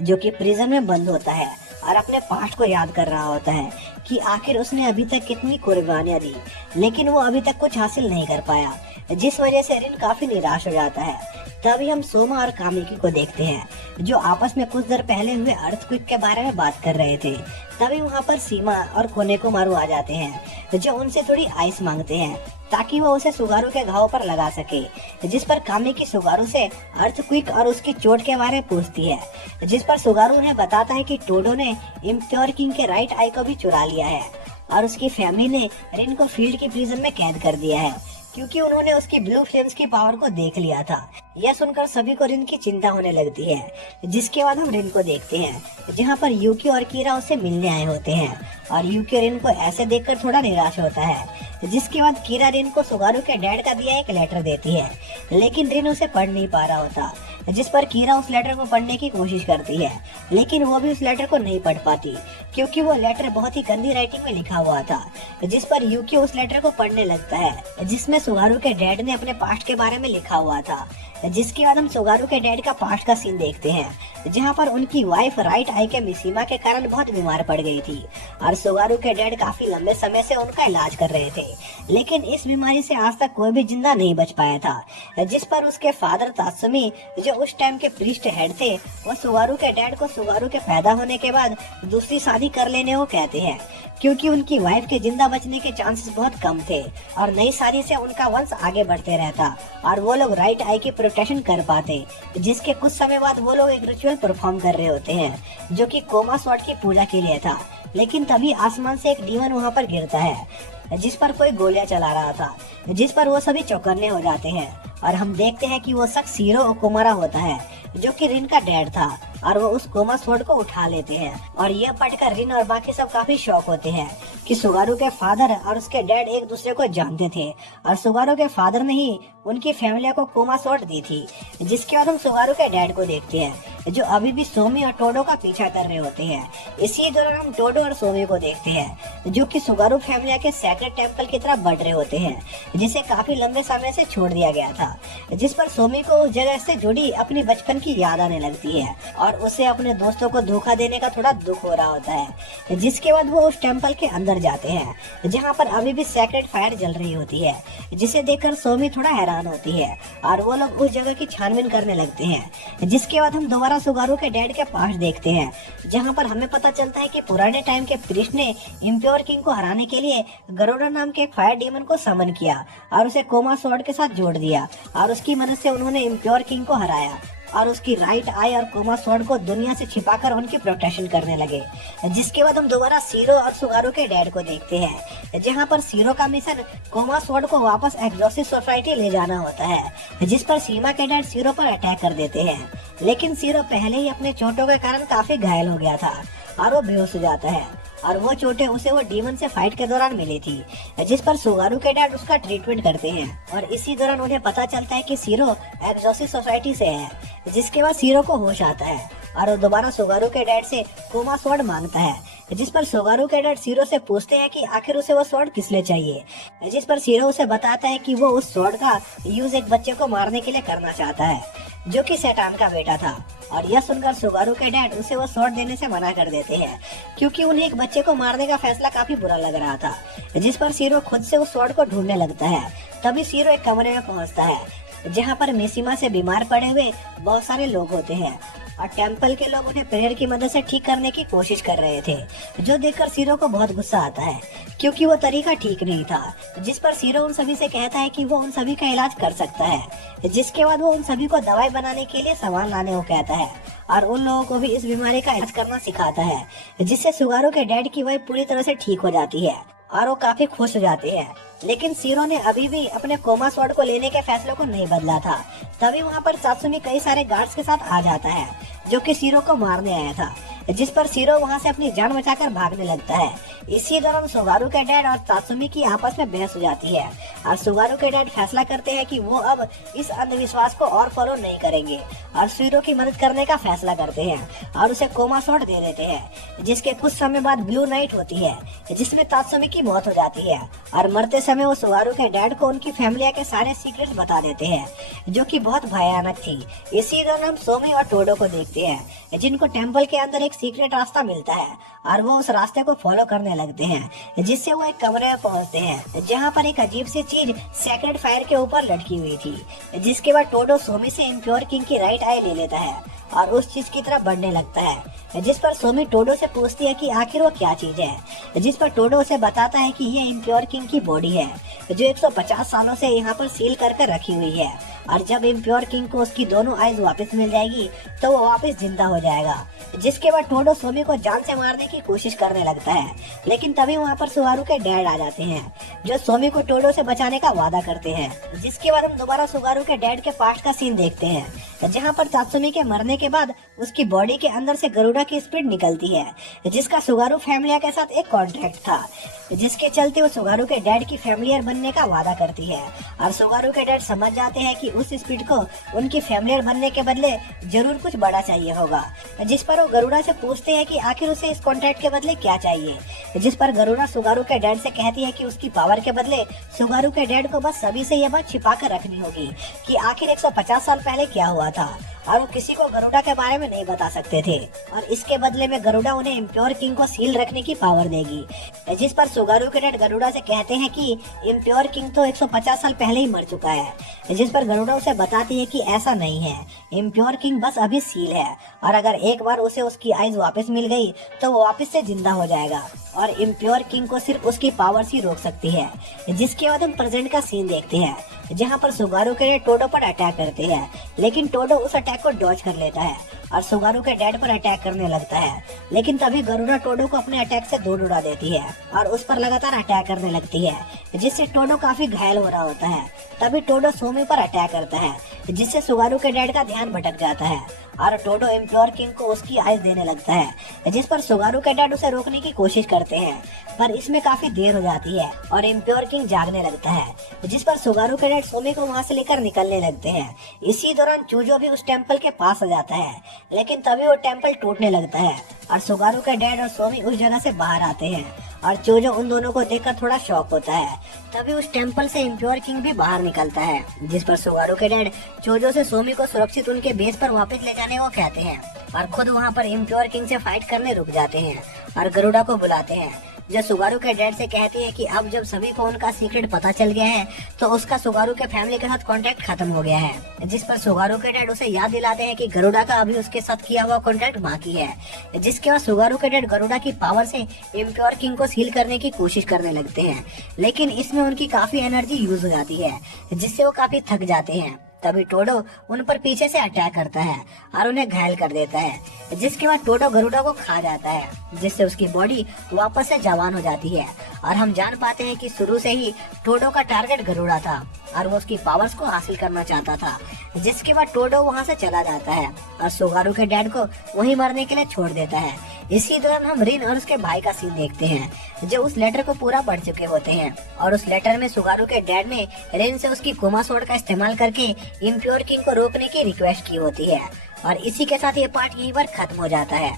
जो कि प्रिजन में बंद होता है और अपने पास्ट को याद कर रहा होता है कि आखिर उसने अभी तक कितनी कुर्बानियां दी, लेकिन वो अभी तक कुछ हासिल नहीं कर पाया, जिस वजह से रिन काफी निराश हो जाता है। तभी हम सोमा और कामिकी को देखते हैं जो आपस में कुछ देर पहले हुए अर्थक्वेक के बारे में बात कर रहे थे। तभी वहाँ पर सीमा और कोनेकोमारू आ जाते हैं जो उनसे थोड़ी आइस मांगते हैं ताकि वो उसे सुगारू के घाव पर लगा सके, जिस पर कामिकी सुगारू से अर्थक्वेक और उसकी चोट के बारे में पूछती है, जिस पर सुगारू उन्हें बताता है कि टोडो ने इम्प्योर किंग के राइट आई को भी चुरा लिया है और उसकी फैमिली ने रिन को फील्ड की प्रिजन में कैद कर दिया है क्योंकि उन्होंने उसकी ब्लू फ्लेम्स की पावर को देख लिया था। यह सुनकर सभी को रिन की चिंता होने लगती है, जिसके बाद हम रिन को देखते हैं जहां पर यूकी और कीरा उससे मिलने आए होते हैं और यूकी रिन को ऐसे देखकर थोड़ा निराश होता है। जिसके बाद कीरा रिन को सुगारू के डैड का दिया एक लेटर देती है, लेकिन रिन उसे पढ़ नहीं पा रहा होता, जिस पर कीरा उस लेटर को पढ़ने की कोशिश करती है, लेकिन वो भी उस लेटर को नहीं पढ़ पाती क्योंकि वो लेटर बहुत ही गंदी राइटिंग में लिखा हुआ था। जिस पर यूकी उस लेटर को पढ़ने लगता है जिसमें सुगारू के डैड ने अपने पास्ट के बारे में लिखा हुआ था। जिसके बाद हम सुगारू के डैड का पास्ट का सीन देखते हैं जहां पर उनकी वाइफ राइट आई के मिसीमा के कारण बहुत बीमार पड़ गई थी और सुगारू के डैड काफी लंबे समय से उनका इलाज कर रहे थे, लेकिन इस बीमारी से आज तक कोई भी जिंदा नहीं बच पाया था। जिस पर उसके फादर तात्सुमी जो उस टाइम के प्रीस्ट हेड थे, वो सुगारू के डैड को सुगारू के पैदा होने के बाद दूसरी शादी कर लेने को कहते हैं क्योंकि उनकी वाइफ के जिंदा बचने के चांसेस बहुत कम थे और नई शादी से उनका वंश आगे बढ़ते रहता और वो लोग राइट आई की प्रोटेक्शन कर पाते। जिसके कुछ समय बाद वो लोग एक रिचुअल परफॉर्म कर रहे होते हैं जो कि कोमा स्वॉर्ड की पूजा के लिए था, लेकिन तभी आसमान से एक डीमन वहाँ पर गिरता है जिस पर कोई गोलियां चला रहा था, जिस पर वो सभी चौकन्ने हो जाते हैं और हम देखते हैं कि वो शख्स हीरो ओकुमारा होता है जो कि रिन का डैड था और वो उस कोमा स्वॉर्ड को उठा लेते हैं और यह पढ़कर रिन और बाकी सब काफी शॉक होते हैं कि सुगारू के फादर और उसके डैड एक दूसरे को जानते थे और सुगारू के फादर ने ही उनकी फैमिली को कोमा स्वॉर्ड दी थी। जिसके बाद हम सुगारू के डैड को देखते हैं जो अभी भी सोमी और टोडो का पीछा कर रहे होते हैं। इसी दौरान हम टोडो और सोमी को देखते हैं जो कि सुगारू फैमिली के सेक्रेट टेम्पल की तरफ बढ़ रहे होते हैं जिसे काफी लंबे समय से छोड़ दिया गया था, जिस पर सोमी को उस जगह से जुड़ी अपनी बचपन की याद आने लगती है और उसे अपने दोस्तों को धोखा देने का थोड़ा दुख हो रहा होता है। जिसके बाद वो उस टेम्पल के अंदर जाते हैं जहाँ पर अभी भी सेक्रेट फायर जल रही होती है, जिसे देखकर सोमी थोड़ा हैरान होती है और वो लोग उस जगह की छानबीन करने लगते हैं। जिसके बाद हम दोबारा सुगारू के डैड के पास देखते हैं जहाँ पर हमें पता चलता है कि पुराने टाइम के प्रीस्ट ने इम्प्योर किंग को हराने के लिए गरुड़ा नाम के एक फायर डीमन को समन किया और उसे कोमा स्वॉर्ड के साथ जोड़ दिया और उसकी मदद से उन्होंने इम्प्योर किंग को हराया और उसकी राइट आई और कोमा स्वॉर्ड को दुनिया से छिपाकर उनकी प्रोटेक्शन करने लगे। जिसके बाद हम दोबारा सीरो और सुगारू के डैड को देखते हैं जहां पर सीरो का मिशन कोमा स्वॉर्ड को वापस एक्सॉर्सिस्ट सोसाइटी ले जाना होता है, जिस पर सीमा के डैड सीरो पर अटैक कर देते हैं, लेकिन सीरो पहले ही अपने चोटों के कारण काफी घायल हो गया था और वो बेहोश हो जाता है और वो चोटें उसे वो डीमन से फाइट के दौरान मिली थी। जिस पर सुगारू के डैड उसका ट्रीटमेंट करते हैं और इसी दौरान उन्हें पता चलता है कि सीरो एक्सॉर्सिस्ट सोसाइटी से है। जिसके बाद सीरो को होश आता है और वो दोबारा सुगारू के डैड से कोमा स्वॉर्ड मांगता है, जिस पर सुगारू के डैड सीरो से पूछते हैं कि आखिर उसे वो स्वॉर्ड किस लिए चाहिए, जिस पर सीरो उसे बताता है कि वो उस स्वॉर्ड का यूज एक बच्चे को मारने के लिए करना चाहता है जो कि शैतान का बेटा था। और यह सुनकर सुगारू के डैड उसे वो स्वॉर्ड देने से मना कर देते हैं क्योंकि उन्हें एक बच्चे को मारने का फैसला काफी बुरा लग रहा था। जिस पर सीरो खुद से उस स्वॉर्ड को ढूंढने लगता है। तभी सीरो एक कमरे में पहुंचता है जहां पर मिसीमा से बीमार पड़े हुए बहुत सारे लोग होते हैं और टेम्पल के लोग उन्हें प्रेयर की मदद से ठीक करने की कोशिश कर रहे थे, जो देखकर सीरो को बहुत गुस्सा आता है क्योंकि वो तरीका ठीक नहीं था। जिस पर सीरो उन सभी से कहता है कि वो उन सभी का इलाज कर सकता है। जिसके बाद वो उन सभी को दवाई बनाने के लिए सामान लाने को कहता है और उन लोगों को भी इस बीमारी का इलाज करना सिखाता है, जिससे सुगारू के डैड की वाइफ पूरी तरह से ठीक हो जाती है और वो काफी खुश हो जाते हैं। लेकिन सीरो ने अभी भी अपने कोमा स्वॉर्ड को लेने के फैसले को नहीं बदला था। तभी वहाँ पर सात्सुमी कई सारे गार्ड्स के साथ आ जाता है जो कि सीरो को मारने आया था। जिस पर शीरो वहाँ से अपनी जान बचाकर भागने लगता है। इसी दौरान सुगारू के डैड और तात्सुमी की आपस में बहस हो जाती है और सुगारू के डैड फैसला करते हैं कि वो अब इस अंधविश्वास को और फॉलो नहीं करेंगे और शीरो की मदद करने का फैसला करते हैं और उसे कोमा शॉट दे देते हैं, जिसके कुछ समय बाद ब्लू नाइट होती है जिसमें तात्सुमी की मौत हो जाती है और मरते समय वो सुगारू के डैड को उनकी फैमिली के सारे सीक्रेट्स बता देते हैं जो कि बहुत भयानक थी। इसी दौरान हम सोमी और टोडो को देखते हैं जिनको टेम्पल के अंदर एक सीक्रेट रास्ता मिलता है और वो उस रास्ते को फॉलो करने लगते हैं, जिससे वो एक कमरे में पहुंचते हैं जहां पर एक अजीब सी चीज सेक्रेट फायर के ऊपर लटकी हुई थी। जिसके बाद टोडो सोमी से इम्प्योर किंग की राइट आई ले लेता है और उस चीज की तरफ बढ़ने लगता है, जिस पर सोमी टोडो से पूछती है कि आखिर वो क्या चीज है, जिस पर टोडो उसे बताता है कि ये इम्प्योर किंग की बॉडी है जो 150 सालों से यहाँ पर सील करके रखी हुई है और जब इम्प्योर किंग को उसकी दोनों आइज वापस मिल जाएगी तो वो वापस जिंदा हो जाएगा। जिसके बाद टोडो सोमी को जान से मारने की कोशिश करने लगता है, लेकिन तभी वहाँ पर सुगारू के डैड आ जाते हैं जो सोमी को टोडो से बचाने का वादा करते हैं। जिसके बाद हम दोबारा सुगारू के डैड के पास्ट का सीन देखते हैं जहाँ पर तात्सुमी के मरने के बाद उसकी बॉडी के अंदर से गरुड़ा की स्पिरिट निकलती है, जिसका सुगारू फैमिलिया के साथ एक कॉन्ट्रैक्ट था, जिसके चलते वो सुगारू के डैड की फैमिलियर बनने का वादा करती है और सुगारू के डैड समझ जाते हैं कि उस स्पिरिट को उनकी फैमिलियर बनने के बदले जरूर कुछ बड़ा चाहिए होगा। जिस पर वो गरुड़ा से पूछते हैं कि आखिर उसे इस कॉन्ट्रैक्ट के बदले क्या चाहिए, जिस पर गरुड़ा सुगारू के डैड से कहती है कि उसकी पावर के बदले सुगारू के डैड को बस सभी से यह बात छिपा कर रखनी होगी कि आखिर 150 साल पहले क्या हुआ था और वो किसी को गरुड़ा के बारे में नहीं बता सकते थे और इसके बदले में गरुड़ा उन्हें इम्प्योर किंग को सील रखने की पावर देगी। जिस पर सुगारू के डैड गरुड़ा से कहते हैं कि इम्प्योर किंग तो 150 साल पहले ही मर चुका है, जिस पर गरुड़ा उसे बताती है कि ऐसा नहीं है, इम्प्योर किंग बस अभी सील है और अगर एक बार उसे उसकी आइज वापस मिल गई तो वो वापस से जिंदा हो जाएगा और इम्प्योर किंग को सिर्फ उसकी पावर ही रोक सकती है। जिसके बाद हम प्रेजेंट का सीन देखते हैं जहाँ पर सुगारू के डैड टोडो पर अटैक करते हैं, लेकिन टोडो उस अटैक को डॉज कर लेता है और सुगारू के डैड पर अटैक करने लगता है, लेकिन तभी गरुड़ा टोडो को अपने अटैक से दूर उड़ा देती है और उस पर लगातार अटैक करने लगती है, जिससे टोडो काफी घायल हो रहा होता है। तभी टोडो सोमी पर अटैक करता है, जिससे सुगारू के डैड का ध्यान भटक जाता है और टोडो इम्प्योर किंग को उसकी आइज देने लगता है, जिस पर सुगारू के डैड उसे रोकने की कोशिश करते हैं, पर इसमें काफी देर हो जाती है और इम्प्योर किंग जागने लगता है, जिस पर सुगारू के डैड सोमी को वहां से लेकर निकलने लगते हैं। इसी दौरान चूजो भी उस टेम्पल के पास आ जाता है, लेकिन तभी वो टेम्पल टूटने लगता है और सुगारू के डैड और सोमी उस जगह से बाहर आते हैं और चोजो उन दोनों को देखकर थोड़ा शॉक होता है। तभी उस टेम्पल से इम्प्योर किंग भी बाहर निकलता है, जिस पर सुगारू के डैड चोजो से सोमी को सुरक्षित उनके बेस पर वापस ले जाने को कहते हैं और खुद वहां पर इम्प्योर किंग से फाइट करने रुक जाते हैं और गरुड़ा को बुलाते हैं, जो सुगारू के डैड से कहती है कि अब जब सभी को उनका सीक्रेट पता चल गया है तो उसका सुगारू के फैमिली के साथ कांटेक्ट खत्म हो गया है। जिस पर सुगारू के डैड उसे याद दिलाते हैं कि गरुड़ा का अभी उसके साथ किया हुआ कांटेक्ट बाकी है। जिसके बाद सुगारू के डैड गरुड़ा की पावर से इम्प्योर किंग को सील करने की कोशिश करने लगते हैं, लेकिन इसमें उनकी काफी एनर्जी यूज हो जाती है, जिससे वो काफी थक जाते हैं। तभी टोडो उन पर पीछे से अटैक करता है और उन्हें घायल कर देता है, जिसके बाद टोडो गरुड़ा को खा जाता है, जिससे उसकी बॉडी वापस से जवान हो जाती है और हम जान पाते हैं कि शुरू से ही टोडो का टारगेट गरुड़ा था और वो उसकी पावर्स को हासिल करना चाहता था। जिसके बाद टोडो वहां से चला जाता है और सुगारू के डैड को वहीं मरने के लिए छोड़ देता है। इसी दौरान हम रिन और उसके भाई का सीन देखते हैं, जो उस लेटर को पूरा पढ़ चुके होते हैं और उस लेटर में सुगारू के डैड ने रिन से उसकी कोमा सोर्ड का इस्तेमाल करके इम्प्योर किंग को रोकने की रिक्वेस्ट की होती है। और इसी के साथ ये पार्ट यहीं पर खत्म हो जाता है।